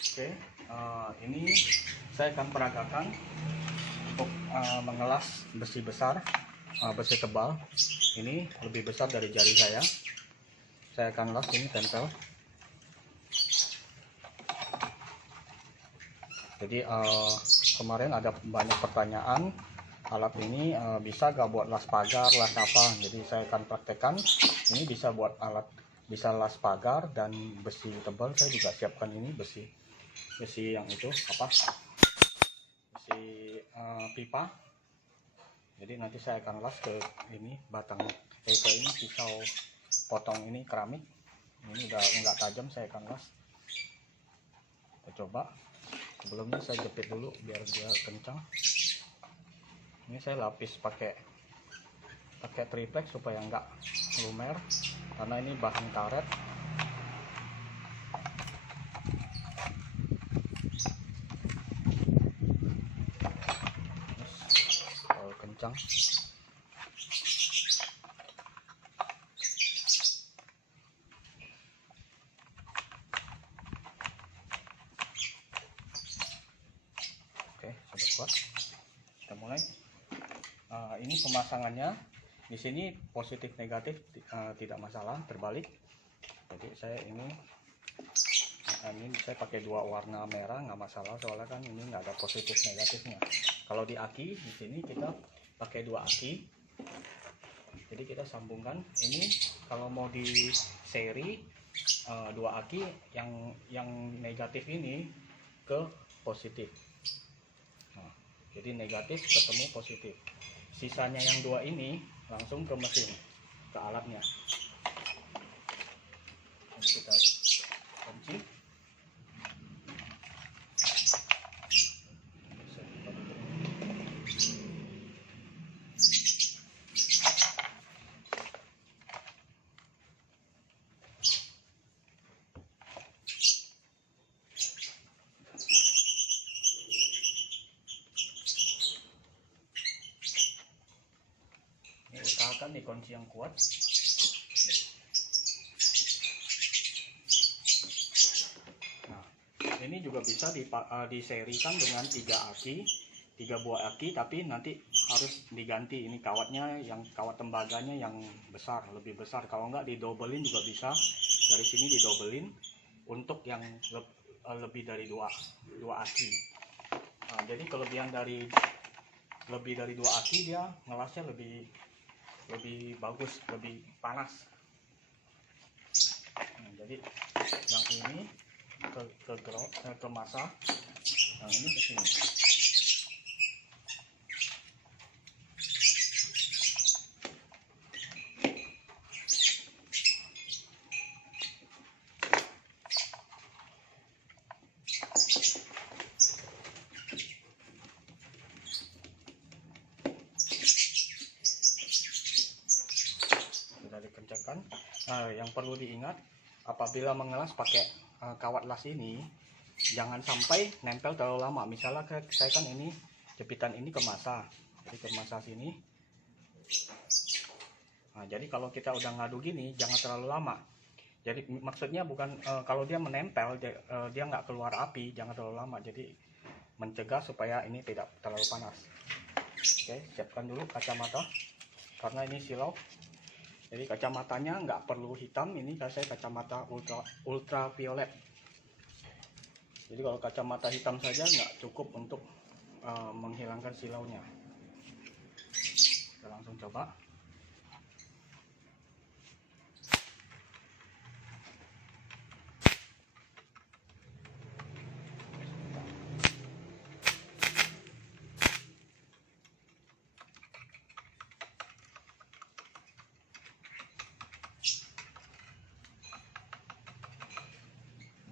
Oke, ini saya akan peragakan untuk mengelas besi besar, besi tebal. Ini lebih besar dari jari saya. Saya akan las ini tempel. Jadi kemarin ada banyak pertanyaan, alat ini bisa gak buat las pagar, las apa. Jadi saya akan praktekkan ini bisa buat alat, bisa las pagar dan besi tebal. Saya juga siapkan ini besi yang itu apa, besi pipa. Jadi nanti saya akan las ke ini batang, ke ini pisau potong ini keramik. Ini udah enggak tajam, saya akan las. Kita coba. Sebelumnya saya jepit dulu biar dia kencang. Ini saya lapis pakai triplex supaya enggak lumer, karena ini bahan karet. Terus kencang. Oke, sudah kuat. Kita mulai. Ini pemasangannya di sini positif negatif tidak masalah, terbalik. Jadi saya ini saya pakai dua warna merah, nggak masalah soalnya kan ini nggak ada positif negatifnya. Kalau di aki di sini kita pakai dua aki. Jadi kita sambungkan ini kalau mau di seri dua aki yang negatif ini ke positif. Nah, jadi negatif ketemu positif. Sisanya yang dua ini langsung ke mesin, ke alatnya. Nanti kita kunci. Usahakan di kunci yang kuat. Nah, ini juga bisa diserikan dengan 3 buah aki, tapi nanti harus diganti ini kawatnya, yang kawat tembaganya yang besar, lebih besar. Kalau enggak didobelin juga bisa. Dari sini didobelin untuk yang lebih dari 2 aki. Nah, jadi kelebihan dari lebih dari 2 aki, dia ngelasnya lebih bagus, lebih panas. Nah, jadi yang ini ke masa, yang ini ke sini. Dikencangkan. Nah, yang perlu diingat apabila mengelas pakai kawat las ini, jangan sampai nempel terlalu lama. Misalnya saya kan ini jepitan ini ke masa, jadi ke masa sini. Nah, jadi kalau kita udah ngadu gini, jangan terlalu lama. Jadi maksudnya bukan kalau dia menempel, dia nggak keluar api, jangan terlalu lama. Jadi mencegah supaya ini tidak terlalu panas. Oke, siapkan dulu kacamata karena ini silau. Jadi kacamatanya nggak perlu hitam, ini saya kacamata ultraviolet. Jadi kalau kacamata hitam saja nggak cukup untuk menghilangkan silaunya. Kita langsung coba.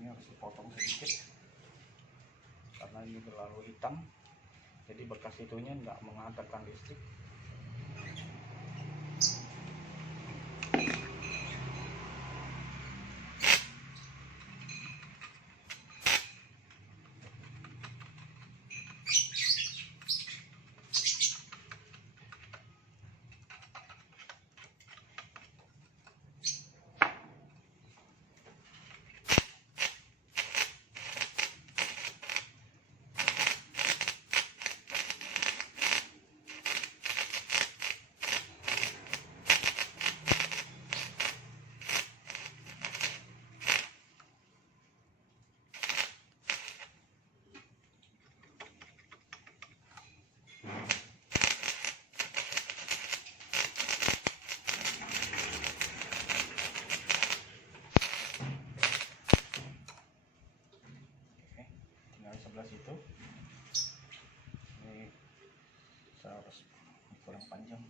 Harus dipotong sedikit karena ini terlalu hitam, jadi bekas itunya nggak menghantarkan listrik. dari sebelah situ. Ini saya harus kurang panjang,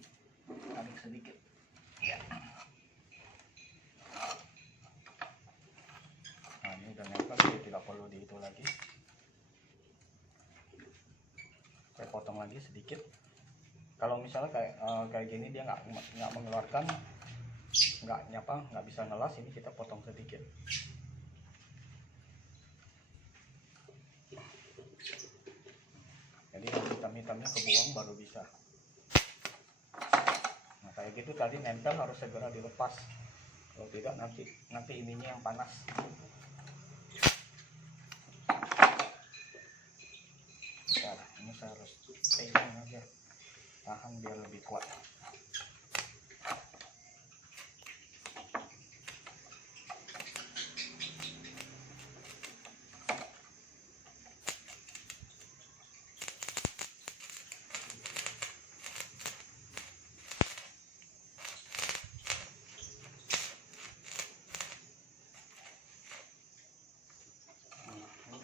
tarik sedikit ya. Nah ini udah nempel, jadi tidak perlu di itu lagi. Saya potong lagi sedikit. Kalau misalnya kayak gini dia nggak mengeluarkan, nggak bisa ngelas, ini kita potong sedikit. Jadi nanti hitam-hitamnya kebuang baru bisa. Nah kayak gitu tadi nempel harus segera dilepas. Kalau tidak nanti ininya yang panas. Bentar, ini saya harus pegang aja, tahan biar lebih kuat.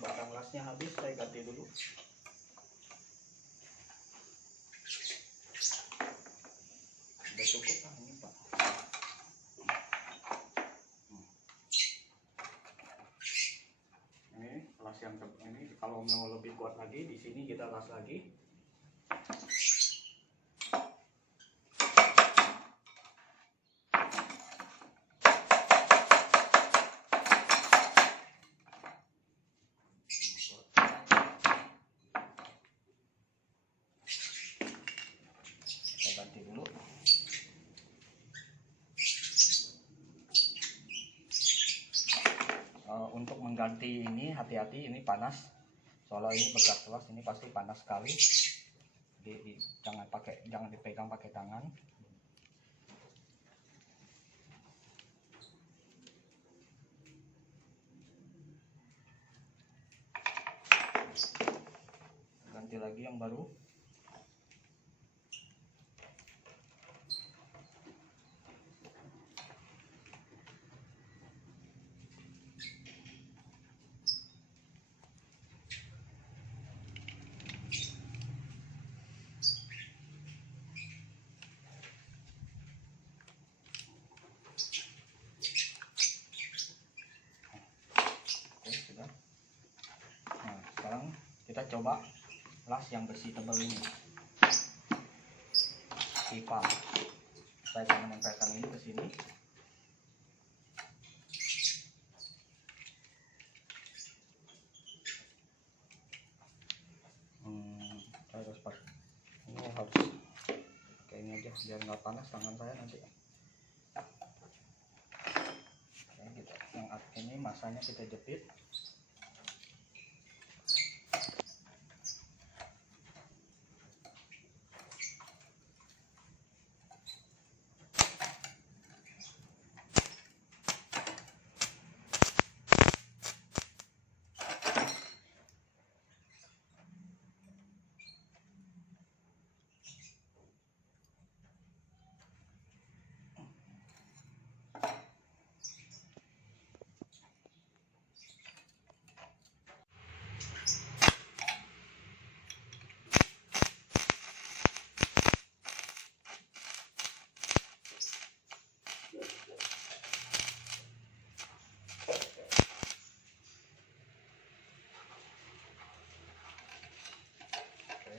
Barang lasnya habis, saya ganti dulu. Udah cukup lah ini Pak. Ini las yang ini, kalau mau lebih kuat lagi di sini kita las lagi. Ganti dulu. Untuk mengganti ini hati-hati, ini panas. Soalnya ini bekas las, ini pasti panas sekali. Jangan dipegang pakai tangan. Ganti lagi yang baru. Kita coba las yang bersih tebal ini, pipa. Saya akan menempelkan ini ke sini. Saya harus ini harus kayak ini aja biar nggak panas tangan saya nanti. Oke, gitu. Yang ini masanya kita jepit.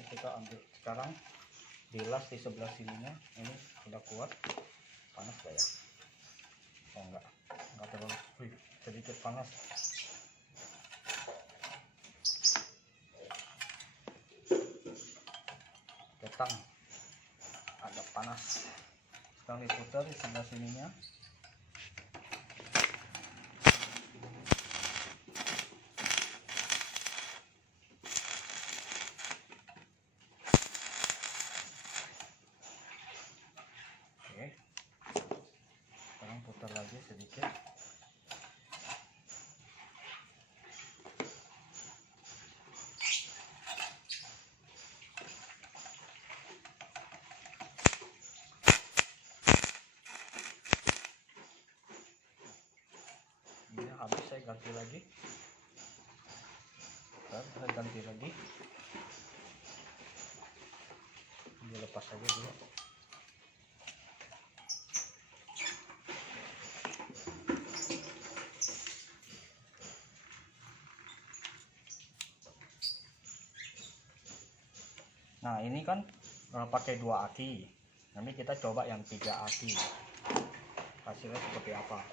Kita ambil sekarang, dilas di sebelah sininya. Ini sudah kuat. Panas gak ya? Oh enggak terlalu, sedikit panas. Ketang agak panas. Sekarang diputar di sebelah sininya. Sekarang putar lagi sedikit. Ini habis, saya ganti lagi. lebih lagi. Dilepas saja dulu. Nah ini kan pakai 2 aki. Nanti kita coba yang 3 aki. Hasilnya seperti apa?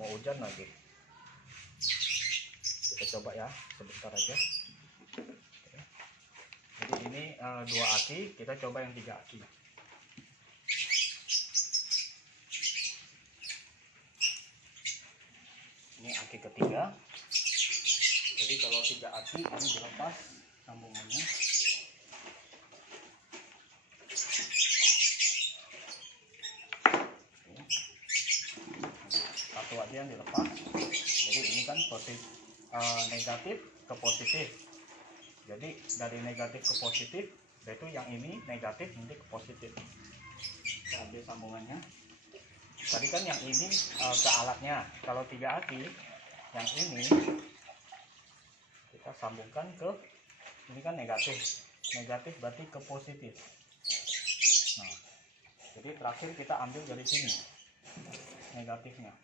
Mau hujan lagi, kita coba ya sebentar aja. Jadi ini 2 aki, kita coba yang 3 aki. Ini aki ketiga. Jadi kalau 3 aki ini dilepas sambungannya. Satu aja yang dilepas. Jadi ini kan negatif ke positif. Jadi dari negatif ke positif, yaitu yang ini negatif nanti ke positif. Kita ambil sambungannya. Tadi kan yang ini ke alatnya. Kalau 3 aki, yang ini kita sambungkan ke ini kan negatif. Negatif berarti ke positif. Nah, jadi terakhir kita ambil dari sini negatifnya.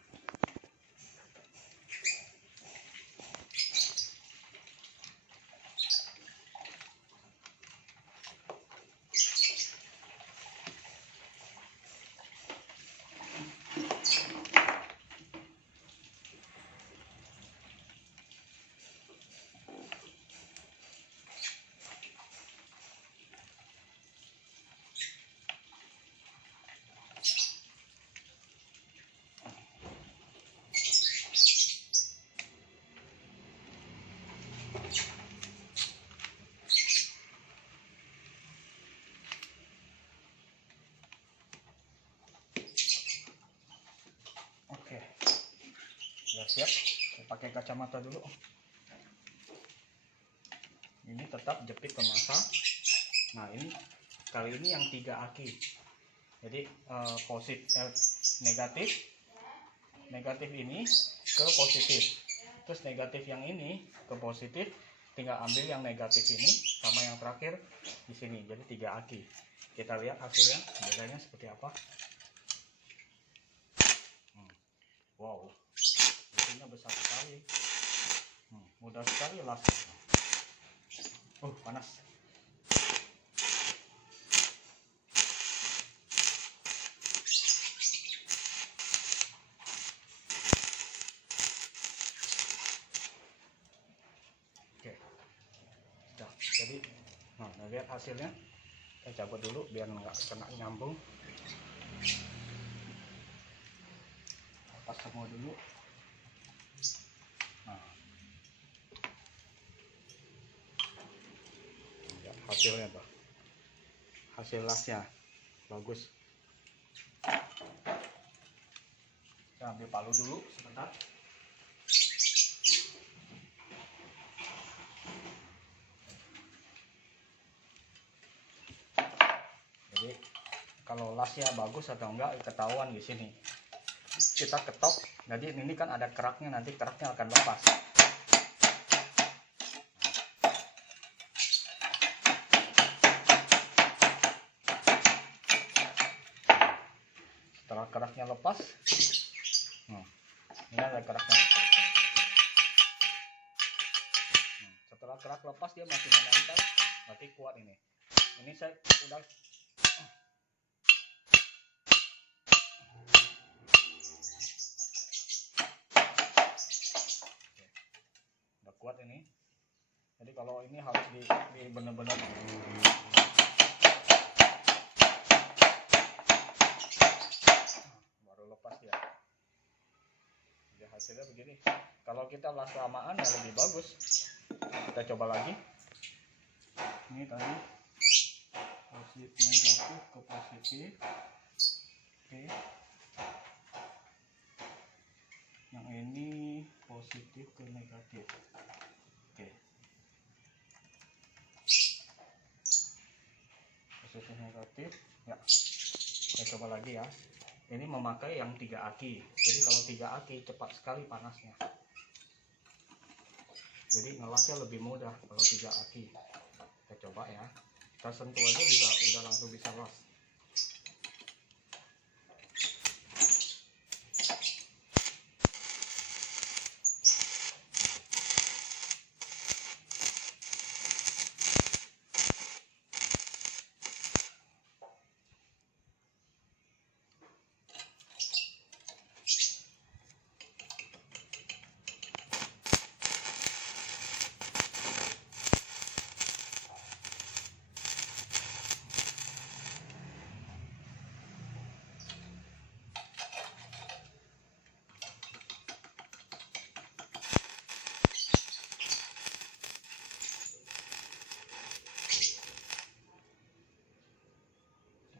Oke, sudah siap. Saya pakai kacamata dulu. Ini tetap jepit ke masa. Nah ini kali ini yang 3 aki. Jadi negatif ini ke positif. Terus negatif yang ini ke positif. Tinggal ambil yang negatif ini sama yang terakhir di sini. Jadi 3 aki. Kita lihat hasilnya, bedanya seperti apa. Wow, isinya besar sekali. Mudah sekali lasnya. Panas. Oke, sudah. Jadi, lihat hasilnya. Saya cabut dulu biar nggak kena nyambung. Lepas semua dulu. Hasilnya tuh, hasil lasnya bagus. Kita ambil palu dulu sebentar. Jadi kalau lasnya bagus atau enggak ketahuan di sini. Kita ketok, jadi ini kan ada keraknya, nanti keraknya akan lepas. Setelah keraknya lepas, ini ada keraknya. Setelah kerak lepas dia masih menempel, berarti kuat ini. Ini saya udah kuat ini. Jadi kalau ini harus di benar-benar baru lepas ya. Jadi hasilnya begini. Kalau kita las lamaan ya lebih bagus. Kita coba lagi. Ini tadi positif negatif ke positif. Oke, yang ini positif ke negatif. Oke, positif negatif ya. Saya coba lagi ya. Ini memakai yang 3 aki. Jadi kalau 3 aki cepat sekali panasnya. Jadi ngelasnya lebih mudah kalau 3 aki. Kita coba ya. Kita sentuh aja bisa, udah langsung bisa las.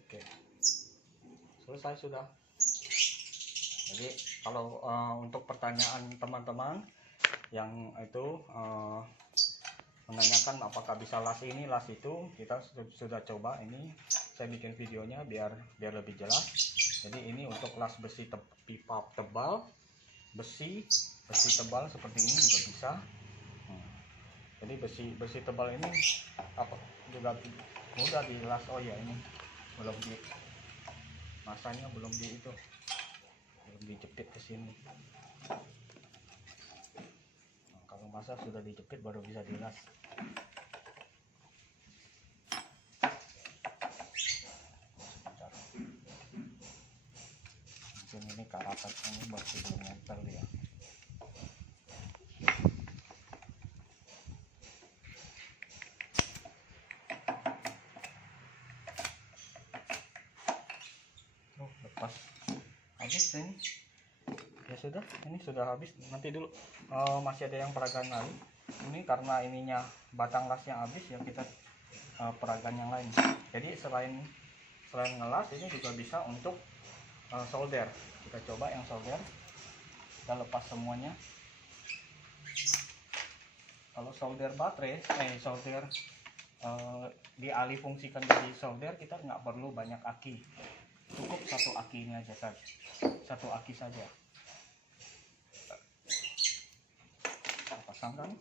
Oke, selesai sudah. Jadi kalau untuk pertanyaan teman-teman yang itu menanyakan apakah bisa las ini las itu, kita sudah coba. Ini saya bikin videonya biar lebih jelas. Jadi ini untuk las besi pipa tebal, besi tebal seperti ini juga bisa. Jadi besi tebal ini apa juga mudah dilas. Oh ya, ini belum di masanya belum dijepit ke sini. Nah, kalau masa sudah dijepit baru bisa dilas. Mungkin ini karatan ini masih belum nempel ya. Oh, lepas habis ini. Ya sudah, ini sudah habis. Nanti dulu masih ada yang peragaan lain. Ini karena ininya batang lasnya habis ya, kita peragaan yang lain. Jadi selain ngelas, ini juga bisa untuk solder. Kita coba yang solder. Kita lepas semuanya. Kalau solder baterai, solder dialih fungsikan jadi solder, kita nggak perlu banyak aki. Cukup 1 akinya aja, 1 aki saja. Kita pasangkan.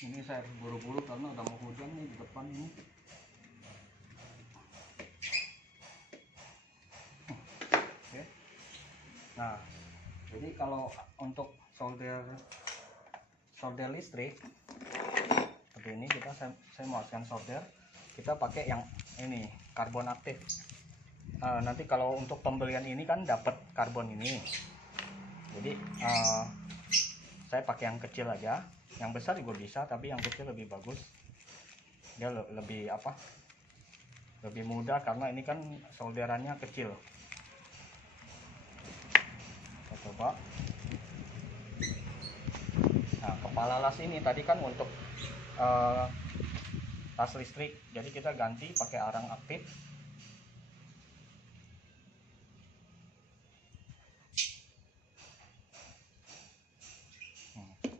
Ini saya buru-buru karena udah mau hujan nih di depan ini. Oke. Nah, jadi kalau untuk solder listrik seperti ini, saya mau askan solder, kita pakai yang ini karbon aktif. Nanti kalau untuk pembelian ini kan dapat karbon ini. Jadi saya pakai yang kecil aja. Yang besar juga bisa, tapi yang kecil lebih bagus. Dia lebih lebih mudah karena ini kan solderannya kecil. Kita coba. Nah, kepala las ini tadi kan untuk las listrik, jadi kita ganti pakai arang aktif.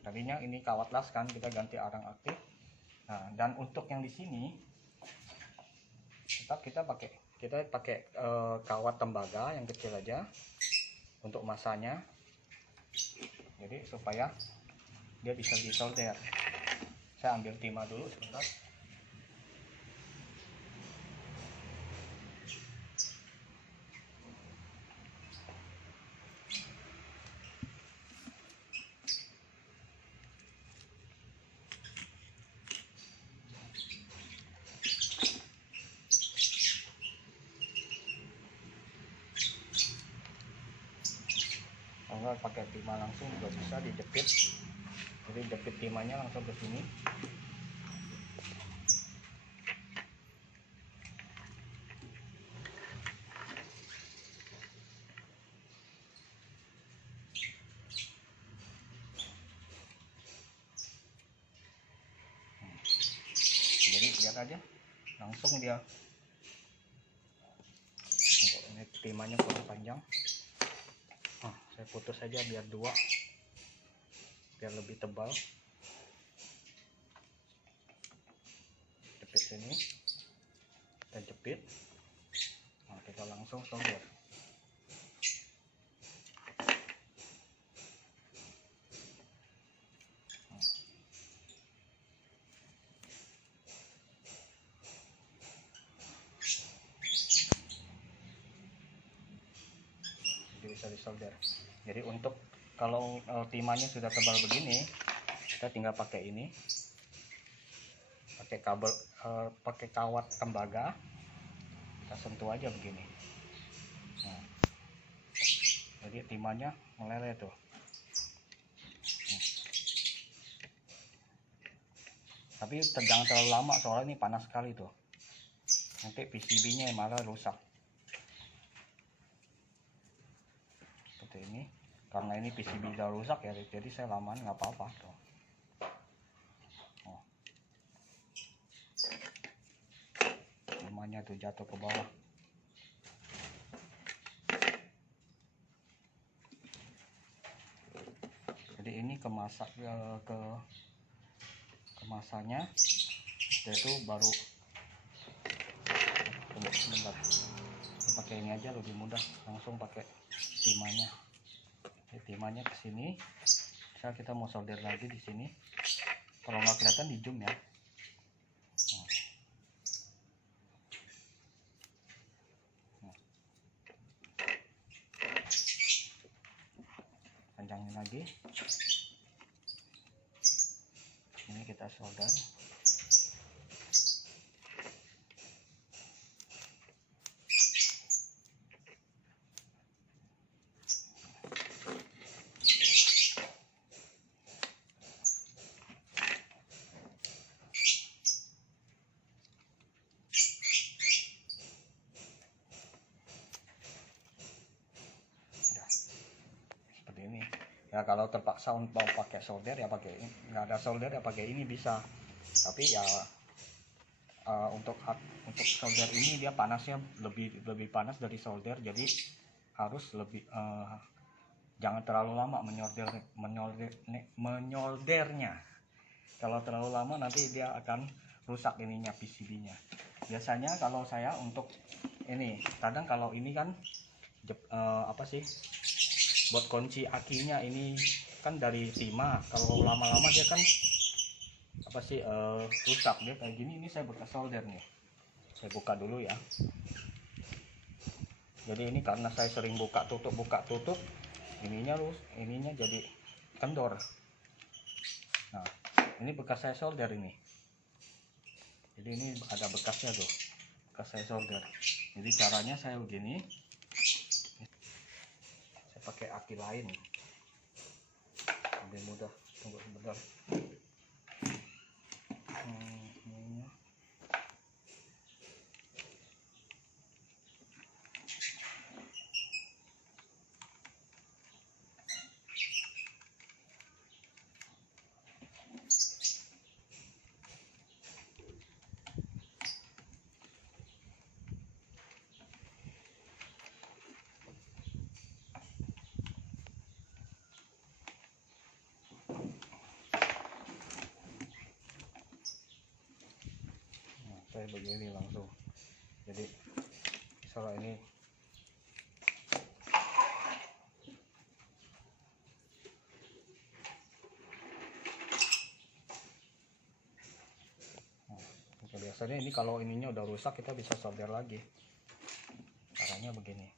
Tadinya ini kawat las kan, kita ganti arang aktif. Nah, dan untuk yang di sini tetap kita pakai kawat tembaga yang kecil aja untuk masanya. Jadi supaya dia bisa disolder. Saya ambil timah dulu sebentar. Kalau pakai timah langsung juga bisa dijepit. Jadi jepit timahnya langsung ke sini. lihat aja langsung dia. Ini timahnya kurang panjang. Saya putus saja biar 2, biar lebih tebal. Jepit ini, kita jepit. Nah, kita langsung solder. Bisa disolder. Jadi untuk kalau timahnya sudah tebal begini, kita tinggal pakai ini, pakai kabel, pakai kawat tembaga, kita sentuh aja begini. Nah, jadi timahnya meleleh tuh. Tapi jangan terlalu lama soalnya ini panas sekali tuh, nanti PCB-nya malah rusak. Ini karena ini PCB udah rusak ya, jadi saya lamaan nggak apa-apa tuh. Timahnya tuh jatuh ke bawah. Jadi ini kemasannya itu baru sebentar. Pakai ini aja lebih mudah, langsung pakai timahnya. Timahnya ke sini. Misal kita mau solder lagi di sini, kalau nggak kelihatan di zoom ya. Panjangin lagi. Ini kita solder. Ya kalau terpaksa mau pakai solder ya pakai ini, nggak ada solder ya pakai ini bisa. Tapi ya untuk solder ini dia panasnya lebih panas dari solder, jadi harus lebih jangan terlalu lama menyoldernya. Kalau terlalu lama nanti dia akan rusak ininya, PCB-nya. Biasanya kalau saya untuk ini, kadang kalau ini kan apa sih, buat kunci akinya ini kan dari timah, kalau lama-lama dia kan apa sih rusak dia kayak gini. Ini saya bekas solder nih, saya buka dulu ya. Jadi ini karena saya sering buka tutup ininya jadi kendor. Nah, ini bekas saya solder ini. Jadi ini ada bekasnya tuh, bekas saya solder. Jadi caranya saya begini, saya pakai aki lain lebih mudah. Tunggu sebentar. Saya begini langsung. Jadi misalnya ini biasanya ini kalau ininya udah rusak kita bisa solder lagi. Caranya begini,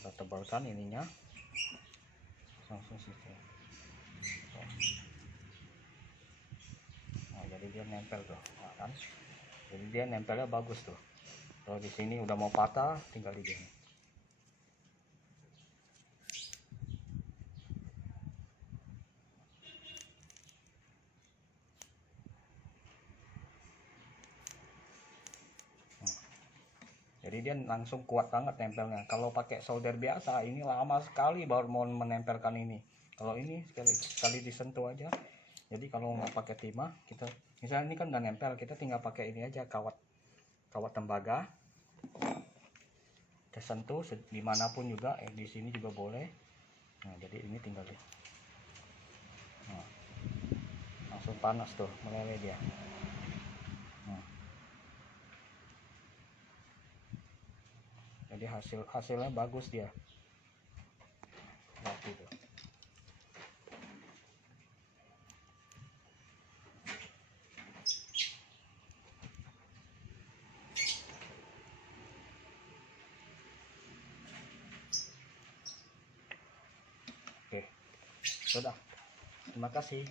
kita tebalkan ininya langsung situ. Nah, jadi dia nempel tuh, nah, kan? Jadi dia nempelnya bagus tuh. Kalau di sini udah mau patah, tinggal di sini. Jadi dia langsung kuat banget nempelnya. Kalau pakai solder biasa ini lama sekali baru mau menempelkan ini. Kalau ini sekali disentuh aja Jadi kalau nggak pakai timah, kita misalnya ini kan udah nempel, kita tinggal pakai ini aja, kawat tembaga. Kita sentuh dimanapun juga, di sini juga boleh. Nah, jadi ini tinggal deh. Nah, langsung panas tuh, meleleh dia. Nah, jadi hasilnya bagus dia. Seperti itu. Oke, sudah. Terima kasih.